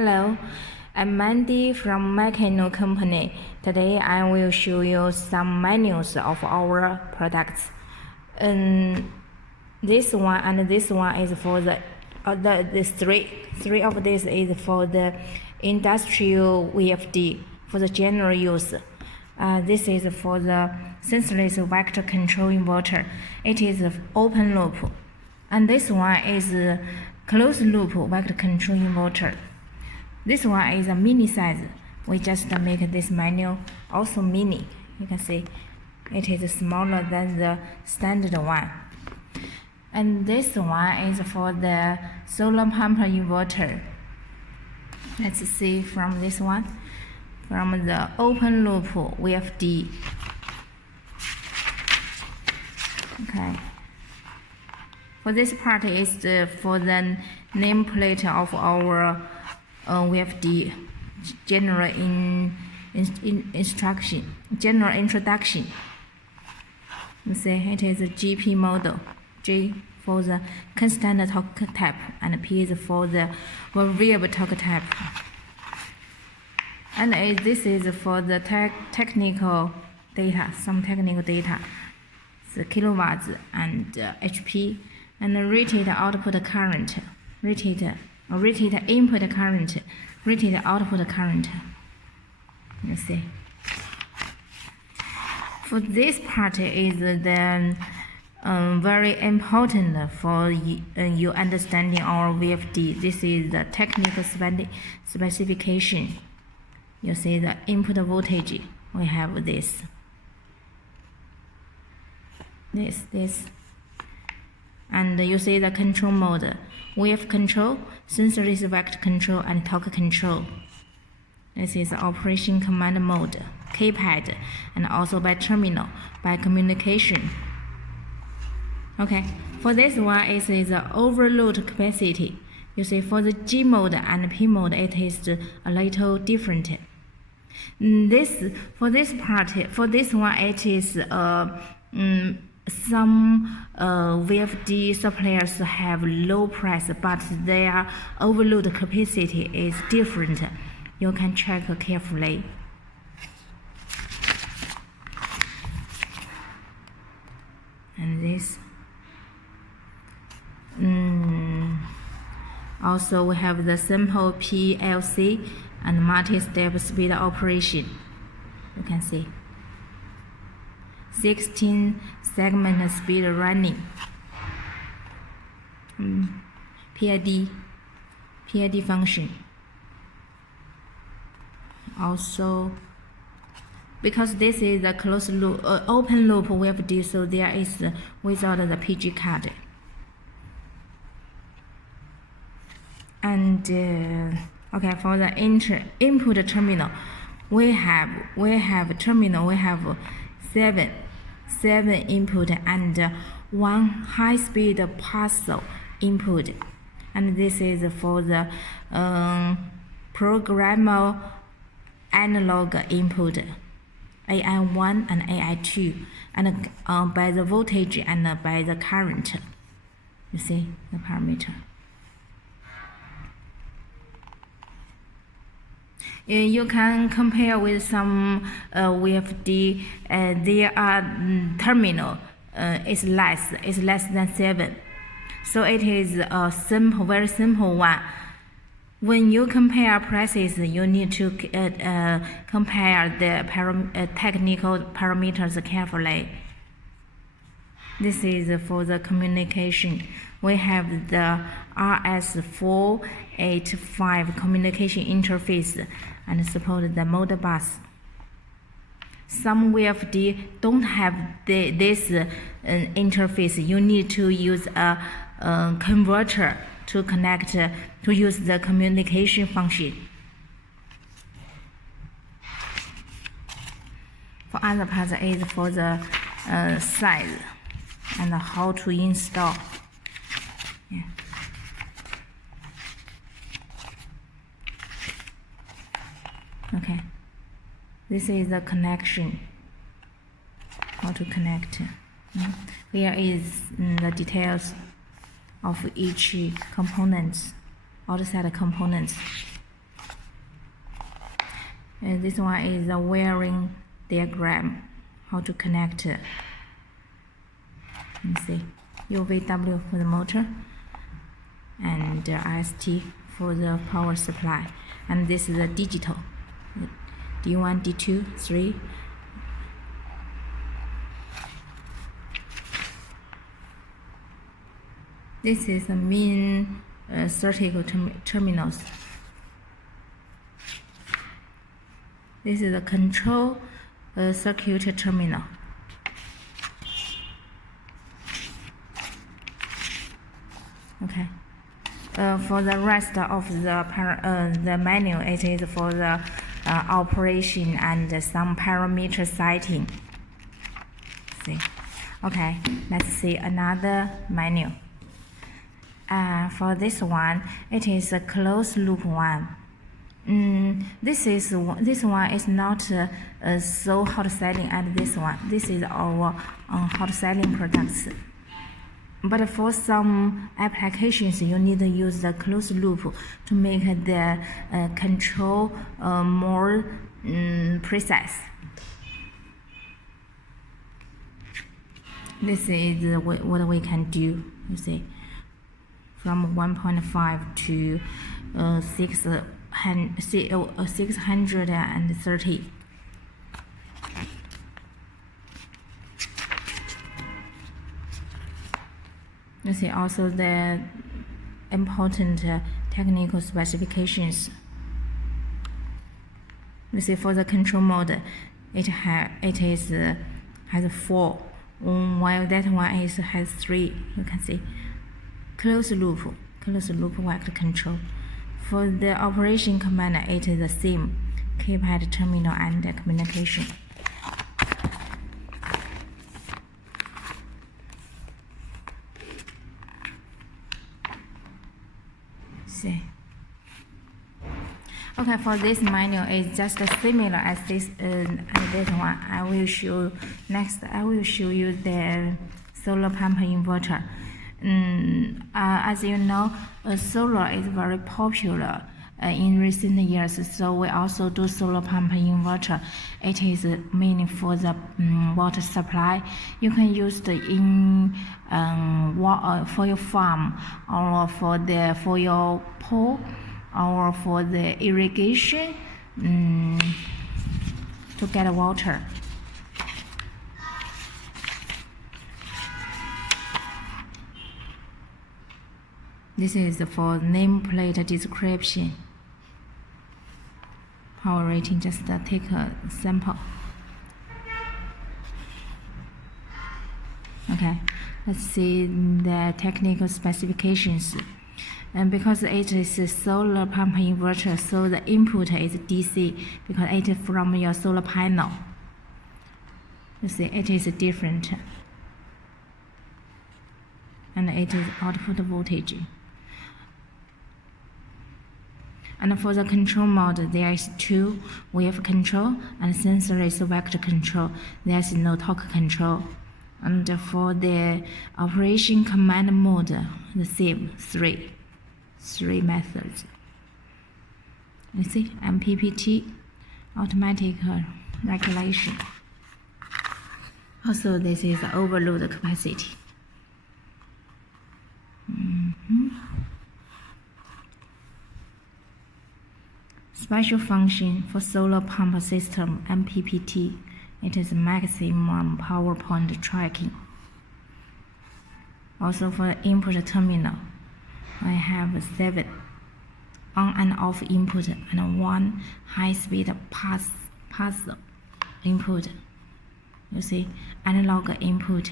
Hello, I'm Mandy from MICNO Company. Today I will show you some manuals of our products. This one and this one is for the three of this is for the industrial VFD for the general use. This is for the sensorless vector control inverter. It is open loop, and this one is closed loop vector control inverter. This one is a mini size. We just make this manual also mini. You can see it is smaller than the standard one. And this one is for the solar pump inverter. Let's see from this one, from the open loop VFD. Okay. For this part is for the nameplate of our VFD general introduction. You see, it is a GP model. G for the constant torque type, and P is for the variable torque type. And this is for the technical data, some technical data, the kilowatts and HP, and the rated output current, rated input current, rated output current. You see. For this part is the very important for you understanding our VFD. This is the technical specification. You see the input voltage. We have this. And you see the control mode. VF control, sensorless vector control, and torque control. This is the operation command mode, keypad, and also by terminal, by communication. Okay, for this one, it is the overload capacity. You see, for the G mode and P mode, it is a little different. For this one, it is some VFD suppliers have low price, but their overload capacity is different. You can check carefully. And this. Also, we have the simple PLC and multi-step speed operation. You can see 16 segment speed running. PID function. Also, because this is the closed loop, open loop VFD, so there is without the PG card. And okay, for the input terminal, we have seven input and one high-speed parcel input, and this is for the programmable analog input, AI1 and AI2, and by the voltage and by the current. You see the parameter. You can compare with some VFD. Their terminal is less than 7, so it is a very simple one. When you compare prices, you need to compare the technical parameters carefully. This is for the communication. We have the RS485 communication interface and support the Modbus. Some VFD don't have this interface. You need to use a converter to connect to use the communication function. For other parts is for the size and how to install. Yeah. Okay, this is the connection. How to connect. Here is the details of each component, outside components. And this one is the wiring diagram, how to connect. Let me see, UVW for the motor, and IST for the power supply. And this is the digital, D1, D2, 3. This is the main circuit terminals. This is the control circuit terminal. Okay. For the rest of the manual, it is for the operation and some parameter setting. See. Okay. Let's see another manual. For this one, it is a closed loop one. This one is not so hot selling as this one. This is our hot selling products. But for some applications, you need to use the closed loop to make the control more precise. This is what we can do. You see, from 1.5 to 630. You see also the important technical specifications. You see for the control mode, it has 4, while that one has 3. You can see closed loop vector control. For the operation command, it is the same, keypad, terminal, and communication. See. Okay, for this manual, it's just similar as this one. I will show you the solar pump inverter. As you know, solar is very popular in recent years, so we also do solar pump inverter. It is mainly for the water supply. You can use it in for your farm, or for your pool, or for the irrigation to get water. This is for nameplate description. Power rating, just take a sample. Okay, let's see the technical specifications. And because it is a solar pump inverter, so the input is DC, because it is from your solar panel. You see, it is different. And it is output voltage. And for the control mode, there is 2 wave control and sensory vector control. There is no torque control. And for the operation command mode, the same 3 methods. You see, MPPT, automatic regulation. Also, this is overload capacity. Special function for solar pump system, MPPT. It is maximum power point tracking. Also for input terminal, I have 7 on and off input and 1 high-speed pass input. You see, analog input,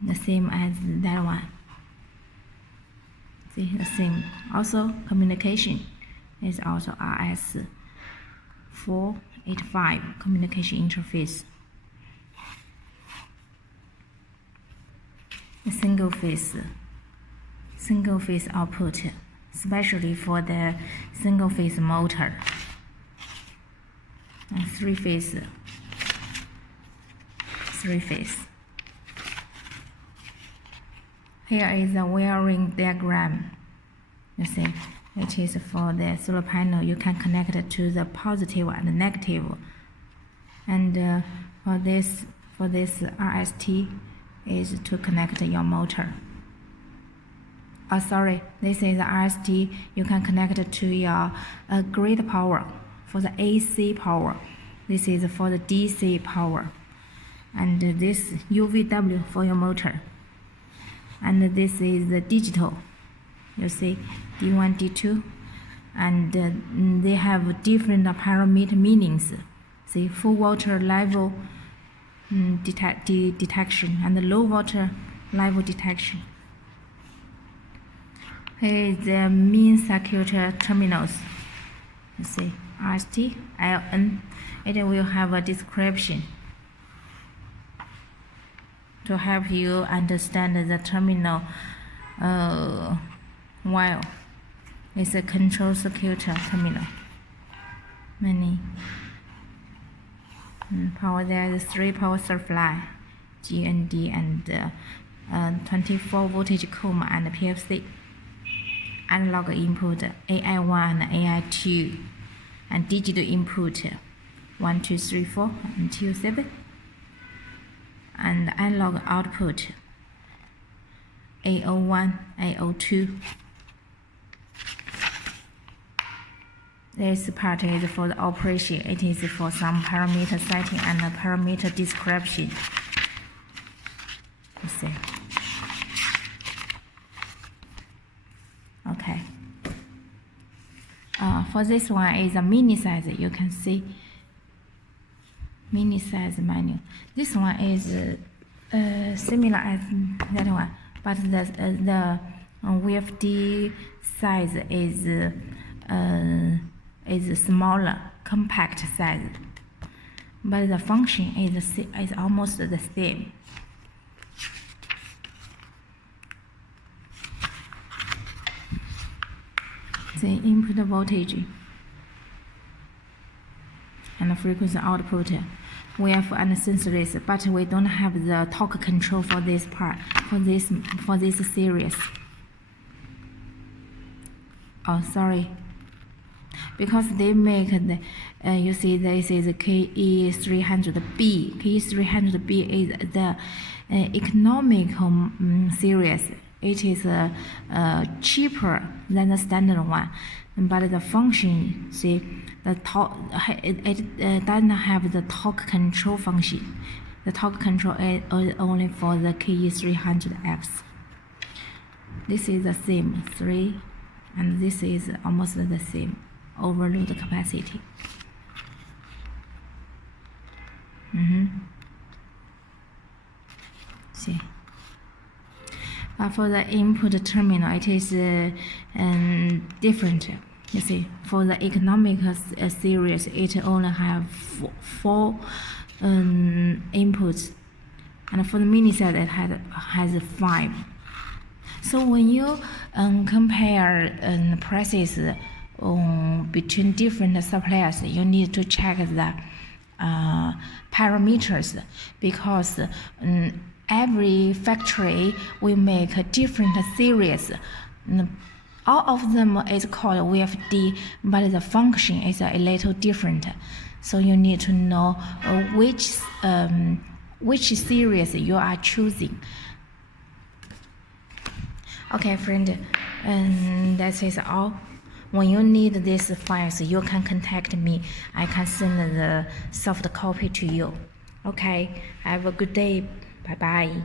the same as that one. See, the same. Also, communication is also RS485 communication interface. A single phase output, especially for the single phase motor. And 3 phase. Here is the wiring diagram. You see, It is for the solar panel. You can connect it to the positive and negative. And for this RST is to connect your motor. Oh, sorry, this is the RST. You can connect it to your grid power for the AC power. This is for the DC power. And this UVW for your motor. And this is the digital. You see, D1, D2. And they have different parameter meanings. See, full water level detection and the low water level detection. Here is the main circuit terminals. You see, RST, LN. It will have a description to help you understand the terminal well. It's a control circuit terminal. Many power. There is 3 power supply, GND and 24 voltage coma and PFC. Analog input AI1 and AI2, and digital input 1, 2, 3, 4 until 7, and analog output A01, A02. This part is for the operation. It is for some parameter setting and parameter description. You see. Okay. For this one is a mini size. You can see mini size manual. This one is similar as that one, but the VFD size is smaller, compact size. But the function is almost the same. The input voltage and the frequency output, VF and sensories, but we don't have the torque control for this part, for this series. Oh, sorry, because they make the you see this is KE300B. KE300B is the economical series. It is cheaper than the standard one, but the function, see, it doesn't have the torque control function. The torque control is only for the KE300X. This is the same 3, and this is almost the same overload capacity. See. But for the input terminal, it is different. You see, for the economic series, it only have 4 inputs, and for the mini size, it has 5. So when you compare prices between different suppliers, you need to check the parameters, because every factory will make a different series. All of them is called VFD, but the function is a little different. So you need to know which series you are choosing. Okay, friend, that is all. When you need these files, you can contact me. I can send the soft copy to you. Okay, have a good day. Bye-bye.